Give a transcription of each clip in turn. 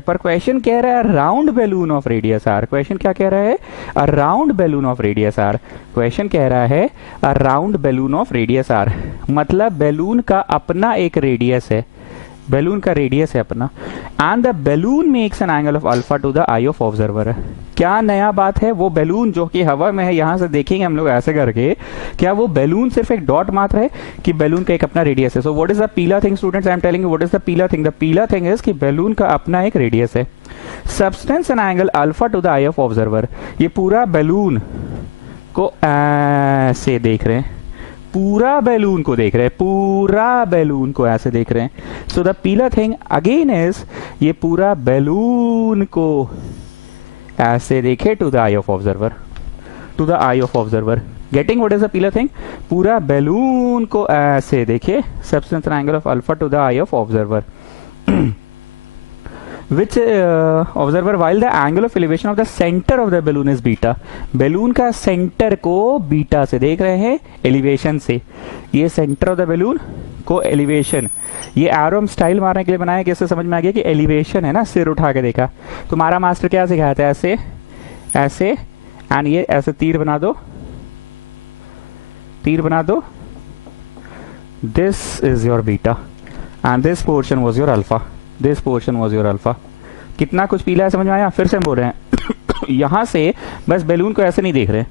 पर क्वेश्चन कह रहा है round balloon of radius R. Question क्या कह रहा है? A round balloon of radius R. Question कह रहा है a round balloon of radius R, मतलब बैलून का अपना एक रेडियस है, बैलून का रेडियस है अपना, and the balloon makes an angle of alpha to the eye of observer. क्या नया बात है? वो बैलून जो कि हवा में है, यहां से देखेंगे हम लोग ऐसे करके, क्या वो बैलून सिर्फ एक डॉट मात्र है कि बैलून का एक अपना रेडियस है? सो व्हाट इज द पीला thing students? I am telling you what is the पीला थिंग। द पीला थिंग इज कि बैलून का अपना एक रेडियस है, substance an angle alpha to the eye of observer. ये पूरा बैलून को ऐसे देख रहे हैं, पूरा बैलून को देख रहे हैं, पूरा बैलून को ऐसे देख रहे हैं। सो द पीला थिंग अगेन इज ये पूरा बैलून को ऐसे देखे to the eye of observer, to the eye of observer. Getting what is the पीला थिंग? पूरा बैलून को ऐसे देखे, substance angle of alpha to the eye of observer, which observer while the angle of elevation of the center of the balloon is beta। Balloon का centre को beta से देख रहे हैं, एलिवेशन से। ये सेंटर ऑफ द बैलून को elevation, ये एरो हम स्टाइल मारने के लिए बनाया कि इससे समझ में आ गया कि एलिवेशन है ना, सिर उठा के देखा। तुम्हारा मास्टर क्या सिखाया था? ऐसे ऐसे, एंड ये ऐसे तीर बना दो, तीर बना दो, this is your beta and this portion was your alpha, this portion was your alpha. कितना कुछ पीला है, समझ में आया? फिर से हम बोल रहे हैं यहां से बस बैलून को ऐसे नहीं देख रहे,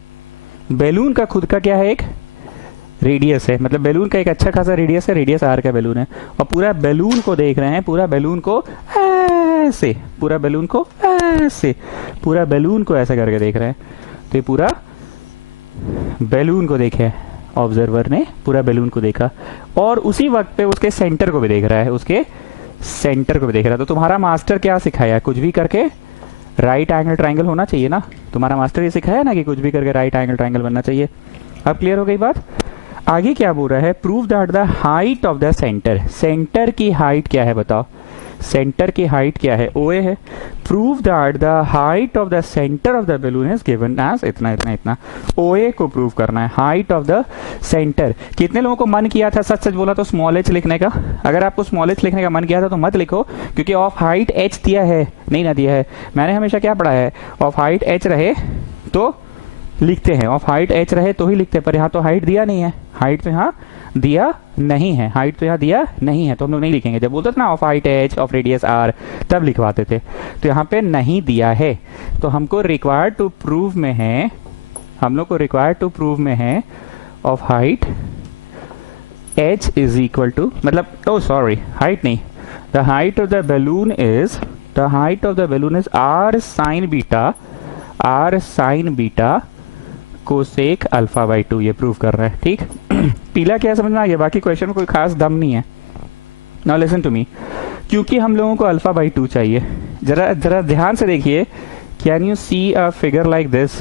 बैलून का खुद का क्या है? एक रेडियस है, मतलब बैलून का एक अच्छा खासा रेडियस है, रेडियस आर का बैलून है, और पूरा बैलून को देख रहे हैं, पूरा बैलून को ऐसे, पूरा बैलून को ऐसे, पूरा बैलून को ऐसे करके देख रहे हैं। तो ये पूरा बैलून को देखे ऑब्जर्वर ने, पूरा बैलून को देखा, और उसी वक्त पे उसके सेंटर को भी देख रहा है, उसके सेंटर को भी देख रहा है। तो तुम्हारा मास्टर क्या सिखाया? कुछ भी करके राइट एंगल ट्राइंगल होना चाहिए ना। तुम्हारा मास्टर ये सिखाया ना कि कुछ भी करके राइट एंगल ट्राइंगल बनना चाहिए। अब क्लियर हो गई बात? आगे क्या बोल रहा है? Prove that the height of the centre, centre की हाइट क्या है बताओ? सेंटर की हाइट क्या है? OA है। Prove that the height of the centre of the balloon is given as इतना इतना इतना। OA को प्रूव करना है, हाइट ऑफ द सेंटर। कितने लोगों को मन किया था, सच सच बोला तो, स्मॉल h लिखने का? अगर आपको स्मॉल h लिखने का मन किया था तो मत लिखो, क्योंकि ऑफ हाइट h दिया है, नहीं ना दिया है। मैंने हमेशा क्या पढ़ा है? ऑफ हाइट h रहे तो लिखते हैं, ऑफ हाइट h रहे तो ही लिखते हैं, पर यहाँ तो हाइट दिया नहीं है, हाइट तो यहाँ दिया नहीं है, हाइट तो यहाँ दिया नहीं है, तो हम लोग नहीं लिखेंगे। जब बोलते थे ना of height h of radius r, तब लिखवाते थे। तो यहाँ पे नहीं दिया है, तो हमको रिक्वायर्ड टू प्रूव में है, हम लोग को रिक्वायर्ड टू प्रूव में है of height h is equal to, मतलब ओ सॉरी हाइट नहीं, the height of the balloon is, the height of the balloon is r sine beta, r sine beta cosec alpha by 2, ये prove कर रहा है। ठीक, पीला क्या समझ में आ गया? बाकी क्वेश्चन में कोई खास दम नहीं है। नाउ लिसन टू मी, क्योंकि हम लोगों को अल्फा बाई 2 चाहिए, जरा जरा ध्यान से देखिए। Can you see a figure like this?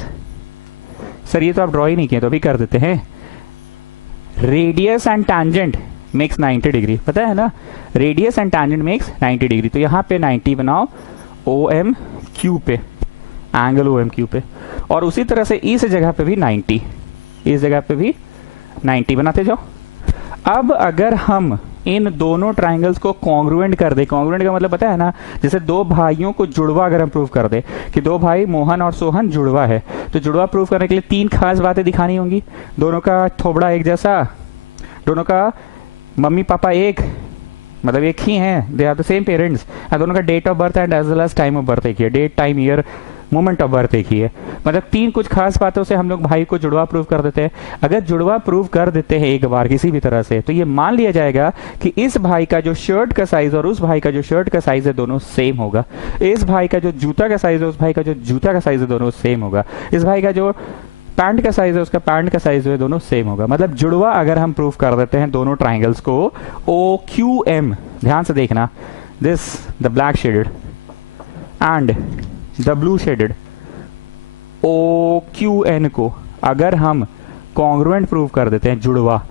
Sir ये तो आप ड्रॉ ही नहीं किए, तो अभी कर देते हैं। Radius and tangent makes 90 degree, पता है ना? Radius and tangent makes 90 degree. तो यहाँ पे 90 बनाओ OMQ पे, एंगल OMQ पे, और उसी तरह से इस जगह पे भी 90, इस जगह पे भी 90 बनाते जाओ। अब अगर हम इन दोनों ट्राइंगल्स को कॉन्ग्रुएंट कर दे, कॉन्ग्रुएंट का मतलब पता है ना, जैसे दो भाइयों को जुड़वा अगर हम प्रूव कर दे कि दो भाई मोहन और सोहन जुड़वा है, तो जुड़वा प्रूव करने के लिए 3 खास बातें दिखानी होंगी। दोनों का थोबड़ा एक जैसा, दोनों का मम्मी पापा एक, मतलब एक ही हैं, they are the same parents, दोनों का date of birth and as well as time of birth एक ही है, date time year moment of birth एक ही है। मतलब 3 कुछ खास बातों से हम लोग भाई को जुड़वा प्रूव कर देते हैं। अगर जुड़वा प्रूव कर देते हैं एक बार किसी भी तरह से, तो ये मान लिया जाएगा कि इस भाई का जो शर्ट का साइज और उस भाई का जो शर्ट का साइज है दोनों सेम होगा, इस भाई का जो जूता का साइज है उस भाई का जो जूता का साइज है दोनों सेम होगा, इस भाई का जो पैंट का साइज है उसका पैंट का साइज है दोनों सेम होगा। मतलब जुड़वा अगर हम प्रूव कर देते हैं दोनों ट्राइंगल्स को OQM, ध्यान से देखना, this the black shaded and the blue shaded OQN को अगर हम कॉन्ग्रुएंट प्रूव कर देते हैं जुड़वा,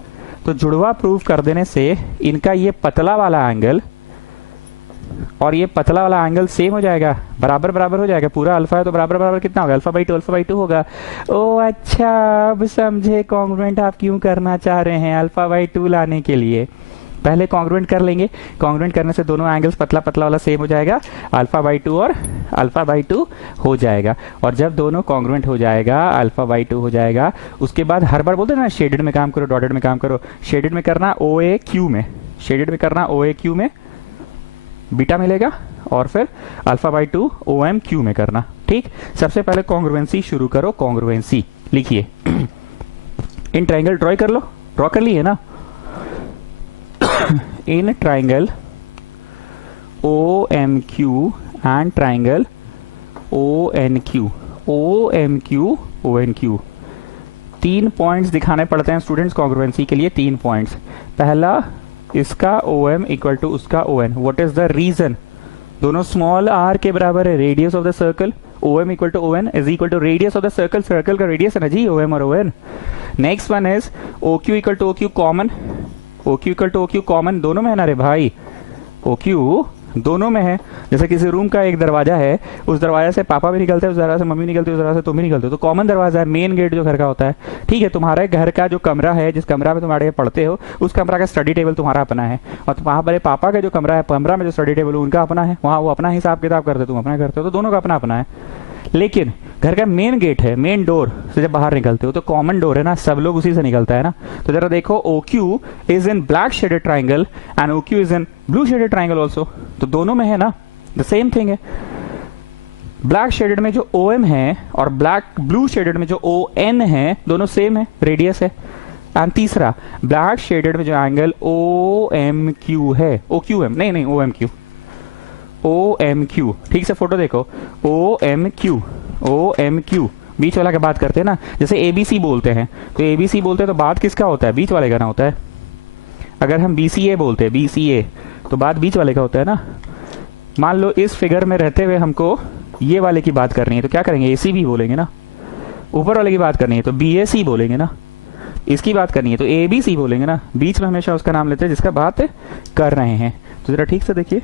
तो जुड़वा प्रूव कर देने से इनका ये पतला वाला एंगल और ये पतला वाला एंगल सेम हो जाएगा, बराबर बराबर हो जाएगा। पूरा अल्फा है तो बराबर बराबर कितना होगा? अल्फा बाई टू होगा। ओ अच्छा, अब समझे कॉन्ग्रुएंट आप क्यों करना चाह रहे हैं, अल्फा बाई 2 लाने के लिए। पहले कॉन्ग्रुएंट कर लेंगे, कॉन्ग्रुएंट करने से दोनों एंगल्स पतला पतला वाला सेम हो जाएगा, अल्फा बाई 2 और अल्फा बाई 2 हो जाएगा। और जब दोनों कॉन्ग्रुएंट हो जाएगा, अल्फा बाई 2 हो जाएगा, उसके बाद हर बार बोलते हैं ना शेडेड में काम करो, डॉटेड में काम करो। शेडेड में करना ओ ए क्यू में, शेडेड में करना ओ ए क्यू में बीटा मिलेगा, और फिर alpha by 2 O M Q में करना। ठीक, सबसे पहले कॉन्ग्रुएंसी शुरू करो। कॉन्ग्रुएंसी लिखिए, इन ट्राइंगल ड्रॉ कर लो, ड्रॉ कर लिए ना। In triangle O M Q and triangle O N Q, O M Q O N Q, 3 points दिखाने पड़ते हैं स्टूडेंट्स कॉन्ग्रुएंसी के लिए। 3 पॉइंट्स, पहला इसका ओ एम इक्वल टू उसका O N. What is the reason? दोनों स्मॉल आर के बराबर है। Radius of the circle O M equal to O N is equal to radius of the circle, circle का रेडियस है ना जी, ओ एम और O N. Next one is O Q equal to O Q common, O Q equal to O Q common, दोनों में है ना रे भाई, ओ क्यू दोनों में है। जैसे किसी रूम का एक दरवाजा है, उस दरवाजे से पापा भी निकलते हैं, उस दरवाजे से मम्मी निकलती है, उस दरवाजे से तुम भी निकलते हो, तो कॉमन दरवाजा है, मेन गेट जो घर का होता है। ठीक है, तुम्हारे घर का जो कमरा है, जिस कमरा में तुम्हारे पढ़ते हो, उस कमरा का स्टडी टेबल तुम्हारा अपना है, और तुम्हारे पापा का जो कमरा है, कमरा में जो स्टडी टेबल है उनका अपना है, वहाँ वो अपना हिसाब किताब करते हो, तुम अपना करते हो, तो दोनों का अपना अपना है। लेकिन घर का मेन गेट है, मेन डोर से जब बाहर निकलते हो तो कॉमन डोर है ना, सब लोग उसी से निकलता है ना। तो जरा देखो, O Q is in black shaded triangle and O Q is in blue shaded triangle also, तो दोनों में है ना, द सेम थिंग है। ब्लैक शेडेड में जो ओ एम है और ब्लू शेडेड में जो ओ एन है, दोनों सेम है, रेडियस है। एंड तीसरा, ब्लैक शेडेड में जो एंगल ओ एम क्यू है, ओ क्यू एम नहीं O M Q, O M Q, ठीक से फोटो देखो, O M Q, O M Q, बीच वाला की बात करते हैं ना। जैसे एबीसी बोलते हैं, तो एबीसी बोलते हैं तो बात किसका होता है? बीच वाले का ना होता है। अगर हम बीसीए बोलते हैं, बीसीए, तो बात बीच वाले का होता है ना। मान लो इस फिगर में रहते हुए हमको ये वाले की बात करनी है, तो क्या करेंगे? एसी भी बोलेंगे ना। ऊपर वाले की बात करनी है तो बीएसी बोलेंगे ना। इसकी बात करनी है तो एबीसी बोलेंगे ना। बीच में हमेशा उसका नाम लेते हैं जिसका बात कर रहे हैं। तो जरा ठीक से देखिए,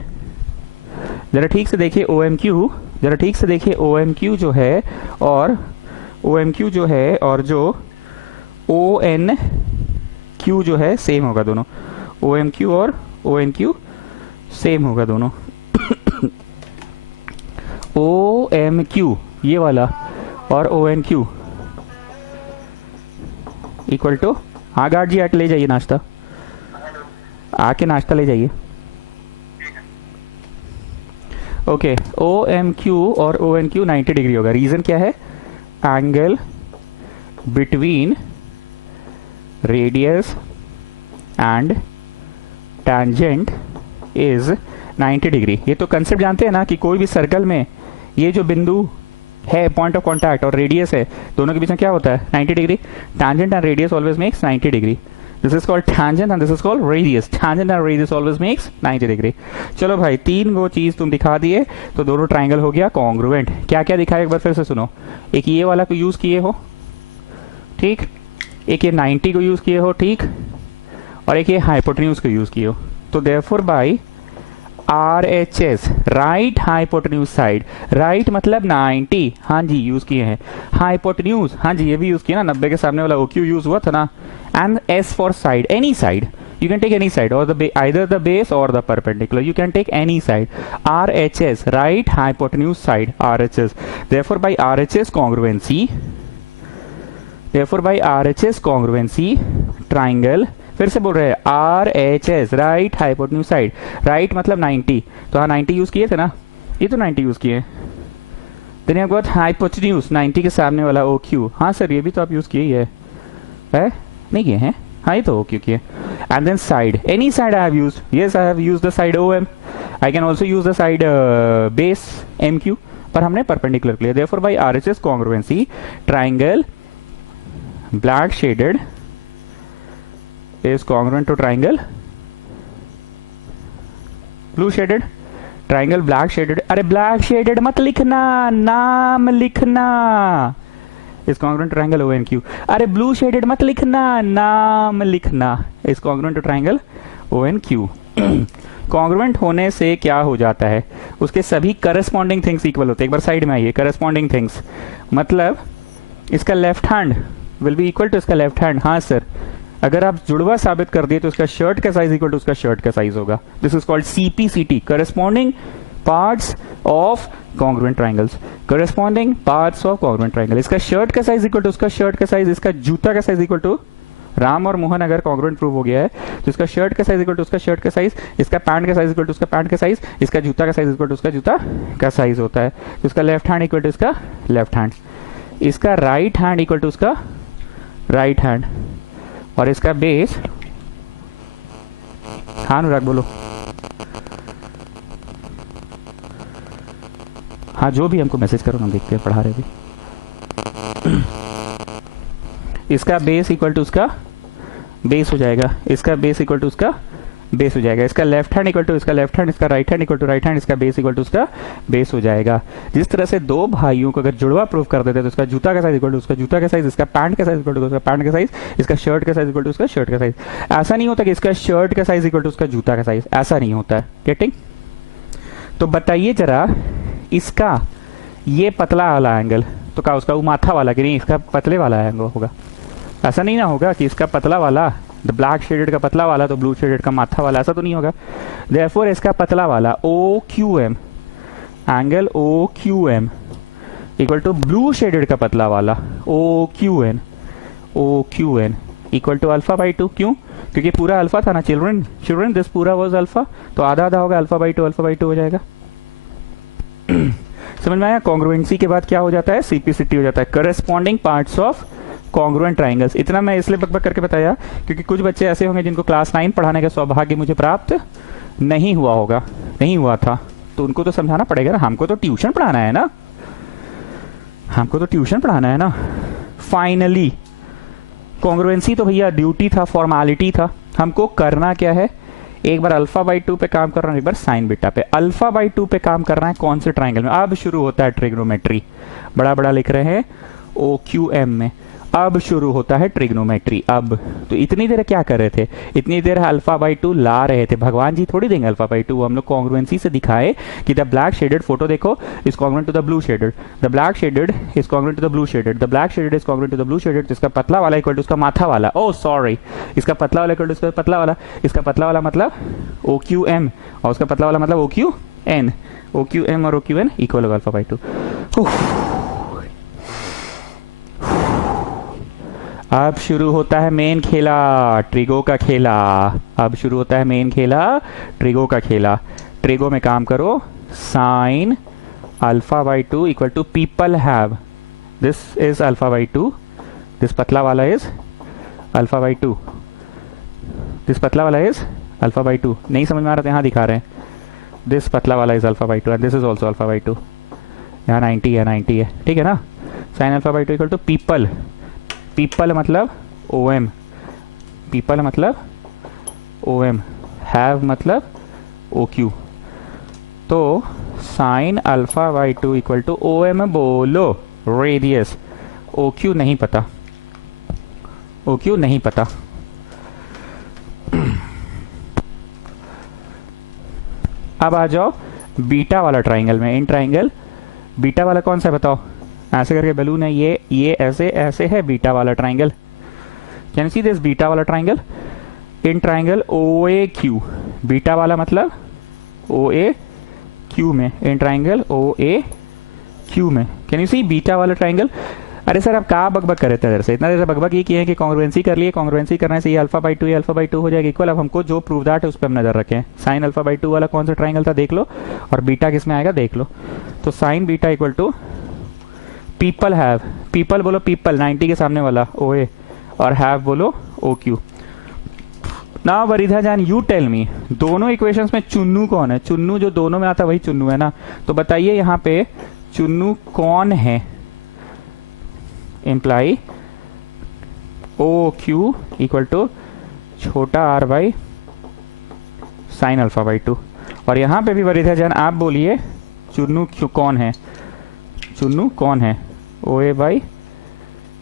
जरा ठीक से देखिए ओ एम क्यू, जरा ठीक से देखिए ओ एम क्यू जो है और ओ एम क्यू जो है और जो ओ एन क्यू जो है सेम होगा दोनों। ओ एम क्यू और ओ एन क्यू सेम होगा दोनों। ओ एम क्यू ये वाला और O N Q equal to, हाँ गार्ड जी आके ले जाइए नाश्ता, आके नाश्ता ले जाइए। ओके, ओ एम क्यू और ओ एन क्यू 90 डिग्री होगा। रीजन क्या है? Angle between radius and tangent is 90 degree. ये तो कंसेप्ट जानते हैं ना कि कोई भी सर्कल में ये जो बिंदु है पॉइंट ऑफ कांटेक्ट और रेडियस है, दोनों के बीच में क्या होता है? 90 degree. Tangent and radius always makes 90 degree. This is called tangent and this is called radius. Tangent and radius always makes 90 degree. चलो भाई, 3 वो चीज तुम दिखा दिए तो दोनों ट्राइंगल हो गया कॉन्ग्रुएंट। क्या क्या दिखा एक बार फिर से सुनो। एक ये वाला को यूज किए हो, ठीक, एक ये 90 को यूज किए हो, ठीक, और एक ये हाइपोटेन्यूज को यूज किए हो। तो therefore by RHS, right hypotenuse side, right मतलब 90, हाँ जी यूज किए हैं। हाइपोटेन्यूज, हाँ जी ये भी यूज किया ना, 90 के सामने वाला OQ यूज हुआ था ना। And S for side, any side, you can take any side or either the base or the perpendicular, you can take any side. RHS, right hypotenuse side, RHS. Therefore by RHS congruency triangle, फिर से बोल रहे हैं RHS, right hypotenuse side, right मतलब 90, तो हाँ 90 use किए थे ना, ये तो 90 यूज किए। देन यू गॉट हाइपोटेन्यूज 90 के सामने वाला OQ, हाँ सर ये भी तो आप यूज किए ही है नहीं किए हैं? हाँ ये तो OQ किए। And then side, any side I have used, yes I have used the side OM, I can also use the side base MQ, पर हमने परपेंडिकुलर लिया। Therefore by RHS congruency triangle black shaded is congruent to triangle blue shaded, triangle black shaded, अरे black shaded मत लिखना, नाम लिखना, is congruent to triangle ONQ। अरे blue shaded मत लिखना, नाम लिखना, is congruent to triangle ONQ। Congruent होने से क्या हो जाता है? उसके सभी करस्पॉन्डिंग थिंग्स इक्वल होते हैं। एक बार साइड में आइए, करस्पॉन्डिंग थिंग्स मतलब इसका left hand will be equal to इसका लेफ्ट हैंड, हाँ सर, अगर आप जुड़वा साबित कर दिए तो उसका शर्ट का साइज इक्वल टू उसका शर्ट का साइज होगा. This is called CPCT, corresponding parts of congruent triangles. Corresponding parts of congruent triangle. इसका शर्ट का साइज इक्वल टू उसका शर्ट का साइज, इसका जूता का साइज इक्वल टू राम और मोहन अगर कॉन्ग्रुएंट प्रूव हो गया है तो इसका शर्ट का साइज इक्वल टू उसका शर्ट का साइज, इसका पैंट का साइज इक्वल टू उसका पैंट का साइज, इसका जूता का साइज इक्वल टू उसका जूता का साइज होता है. तो इसका लेफ्ट हैंड इक्वल टू इसका लेफ्ट हैंड, इसका राइट हैंड इक्वल टू उसका राइट हैंड, और इसका बेस, हाँ अनुराग बोलो, हाँ जो भी हमको मैसेज करो, हम देखते हैं, पढ़ा रहे भी. इसका बेस इक्वल टू उसका बेस हो जाएगा, इसका बेस इक्वल टू उसका बेस हो जाएगा, इसका लेफ्ट हैंड इक्वल टू इसका लेफ्ट हैंड, इसका right hand equal to right hand, इसका बेस इक्वल टू उसका बेस हो जाएगा. जिस तरह से दो भाइयों को अगर जुड़वा प्रूव कर देते तो इसका जूता का साइज इक्वल टू उसका जूता का साइज, इसका पैंट का साइज इक्वल टू उसका पैंट का साइज, इसका शर्ट का साइज इक्वल टू उसका शर्ट का साइज. ऐसा नहीं होता कि इसका शर्ट का साइज इक्वल टू उसका जूता का साइज, ऐसा नहीं होता है. गेटिंग? तो बताइए जरा, इसका ये पतला वाला एंगल तो क्या उसका वो माथा वाला कि नहीं, इसका पतले वाला एंगल होगा. ऐसा नहीं ना होगा कि इसका पतला वाला, द ब्लैक शेडेड का पतला वाला तो ब्लू शेडेड का माथा वाला, ऐसा तो नहीं होगा. देयरफॉर इसका पतला वाला OQM, angle OQM equal to blue shaded का पतला वाला OQN equal to alpha by 2. क्यों? क्योंकि पूरा अल्फा था ना चिल्ड्रन, दिस पूरा वाज अल्फा, तो आधा आधा होगा, अल्फा बाई 2 हो जाएगा. समझ में आया? कॉन्ग्रुएंसी के बाद क्या हो जाता है? CPCT हो जाता है, corresponding parts of congruent triangles. इतना मैं इसलिए बकबक करके बताया क्योंकि कुछ बच्चे ऐसे होंगे जिनको क्लास 9 पढ़ाने का सौभाग्य मुझे प्राप्त नहीं हुआ होगा, नहीं हुआ था, तो उनको तो समझाना पड़ेगा ना. हमको तो ट्यूशन पढ़ाना है ना, हमको तो ट्यूशन पढ़ाना है ना. फाइनली कॉन्ग्रुएंसी तो भैया ड्यूटी था, फॉर्मेलिटी था. हमको करना क्या है? एक बार अल्फा बाई 2 पे काम कर रहा हूं, एक बार साइन बीटा पे. अल्फा बाई 2 पे काम करना है कौन से ट्राइंगल में? अब शुरू होता है ट्रिग्नोमेट्री. बड़ा बड़ा लिख रहे हैं OQM में. अब शुरू होता है ट्रिग्नोमेट्री. अब तो इतनी देर क्या कर रहे थे? इतनी देर अल्फा बाई 2 ला रहे थे. भगवान जी थोड़ी देंगे अल्फा बाई 2. हम लोग कॉन्ग्रुएंसी से दिखाए कि द ब्लैक शेडेड, फोटो देखो, is congruent to the blue shaded, the black shaded is congruent to the blue shaded, the black shaded is congruent to the blue shaded. इसका पतला वाला equal to उसका माथा वाला. ओह सॉरी, इसका पतला वाला इक्वल टू इसका पतला वाला, इसका पतला वाला मतलब OQM और उसका पतला वाला मतलब OQN. OQM और OQN इक्वल होगा अल्फा बाई 2. अब शुरू होता है मेन खेला, ट्रिगो का खेला. अब शुरू होता है मेन खेला, ट्रिगो का खेला. ट्रिगो में काम करो, sine alpha by 2 equal to people have, this is alpha by 2, this पतला वाला इज अल्फा बाई 2, दिस पतला वाला इज अल्फा बाई 2. नहीं समझ में आ रहा था? यहाँ दिखा रहे हैं, दिस पतला वाला is alpha by 2 and this is also alpha by 2. यहाँ 90 है, 90 है, ठीक है ना. Sine alpha by 2 equal to people, people मतलब OM, पीपल मतलब OM, हैव मतलब OQ. तो sine alpha by 2 equal to OM बोलो, रेडियस. OQ नहीं पता, OQ नहीं पता. अब आ जाओ बीटा वाला ट्राइंगल में. इन ट्राइंगल बीटा वाला कौन सा है बताओ? ऐसे करके बैलून है, ये ऐसे ऐसे है बीटा वाला triangle. Can see this beta वाला triangle? In triangle OAQ, beta वाला मतलब OAQ में, इन ट्राइंगल OAQ में. कैन यू सी बीटा वाला ट्राइंगल? अरे सर आप कहाँ बकबक करे थे इधर से? इतना देर से बकबक ये किए हैं कि कॉन्ग्रुएंसी कर लिए, कॉन्ग्रुएंसी करने से ये अल्फा बाई 2 अल्फा बाई 2 हो जाएगा इक्वल. अब हमको जो प्रूव दैट है उस पर हम नजर रखें. साइन अल्फा बाई 2 वाला कौन सा ट्राइंगल था देख लो, और बीटा किस में आएगा देख लो. तो sine beta equal to people have, people बोलो पीपल 90 के सामने वाला OA, और हैव बोलो OQ. नाउ वरिधा जान यू टेल मी, दोनों इक्वेशंस में चुन्नू कौन है? चुन्नू जो दोनों में आता वही चुन्नू है ना. तो बताइए यहाँ पे चुन्नू कौन है? इम्प्लाई OQ इक्वल टू छोटा r by sine alpha by 2. और यहाँ पे भी वरिधा जान आप बोलिए चुन्नू कौन है? चुन्नू कौन है? OA by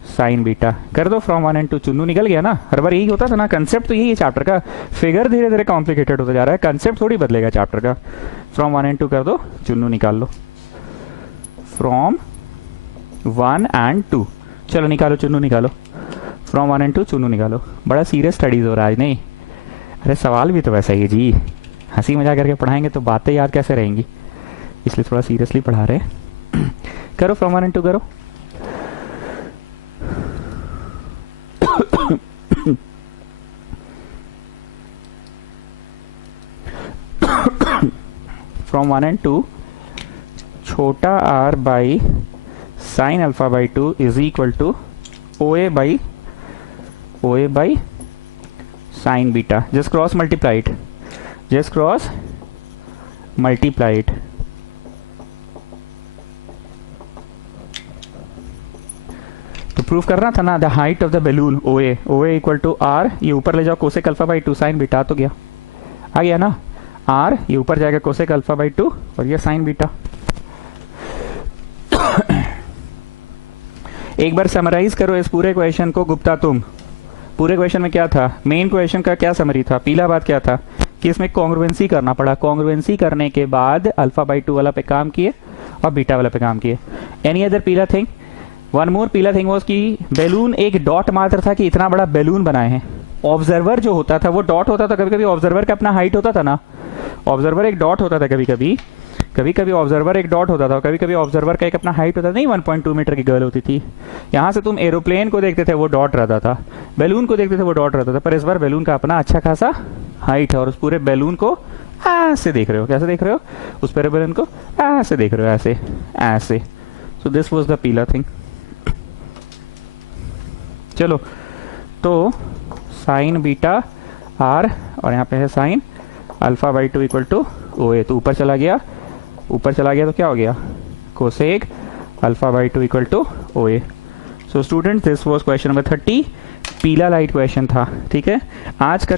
sine beta. कर दो फ्रॉम 1 and 2. चुन्नू निकल गया ना. हर बार यही होता था ना. कंसेप्ट तो यही है चैप्टर का. फिगर धीरे धीरे कॉम्प्लिकेटेड होता जा रहा है, कंसेप्ट थोड़ी बदलेगा चैप्टर का. फ्रॉम 1 and 2 कर दो, चुन्नू निकाल लो. फ्रॉम 1 and 2 चलो निकालो, चुन्नू निकालो. फ्रॉम 1 and 2 चुनू निकालो। बड़ा सीरियस स्टडीज हो रहा है आज नहीं? अरे सवाल भी तो वैसा ही है जी, हंसी मजाक करके पढ़ाएंगे तो बातें याद कैसे रहेंगी, इसलिए थोड़ा सीरियसली पढ़ा रहे हैं। करो फ्रॉम 1 and 2 करो। फ्रॉम 1 and 2 छोटा r by sine alpha by 2 is equal to OA by sine beta. Just cross multiplied, just cross multiplied. तो प्रूफ करना था ना, the height of the balloon OA equal to R, ये ऊपर ले जाओ cosec alpha by 2 sine beta, तो गया आ गया ना। R ये ऊपर जाएगा कोसेक अल्फा बाई 2 और ये साइन बीटा। एक बार समराइज करो इस पूरे क्वेश्चन को गुप्ता तुम। पूरे क्वेश्चन में क्या था, मेन क्वेश्चन का क्या समरी था? पीला बात क्या था कि इसमें कॉन्ग्रुएंसी करना पड़ा। कॉन्ग्रुएंसी करने के बाद अल्फा बाई 2 वाला पे काम किए और बीटा वाला पे काम किए। एनी अदर पीला थिंग? वन मोर पीला थिंग वाज कि बैलून एक डॉट मात्र था कि इतना बड़ा बैलून बनाए हैं। ऑब्जर्वर जो होता था वो डॉट होता था, कभी कभी ऑब्जर्वर का अपना हाइट होता था ना, ऑब्जर्वर एक डॉट होता था, कभी कभी ऑब्जर्वर एक डॉट होता था, कभी कभी ऑब्जर्वर का एक अपना हाइट होता था। नहीं 1.2 मीटर की गर्ल होती थी। यहाँ से तुम एरोप्लेन को देखते थे वो डॉट रहता था, बैलून को देखते थे वो डॉट रहता था, पर इस बार बैलून का अपना अच्छा खासा हाइट है और उस पूरे बैलून को ऐसे देख रहे हो। कैसे देख रहे हो? उस पूरे बैलून को ऐसे देख रहे हो, ऐसे ऐसे। सो दिस वाज द पीला थिंग। चलो तो साइन बीटा R और यहाँ पे है sine alpha by 2 equal to OA। तो ऊपर चला गया तो क्या हो गया? Cosec alpha by 2 equal to OA। So student this was question number 30। पीला लाइट क्वेश्चन था, ठीक है। आज का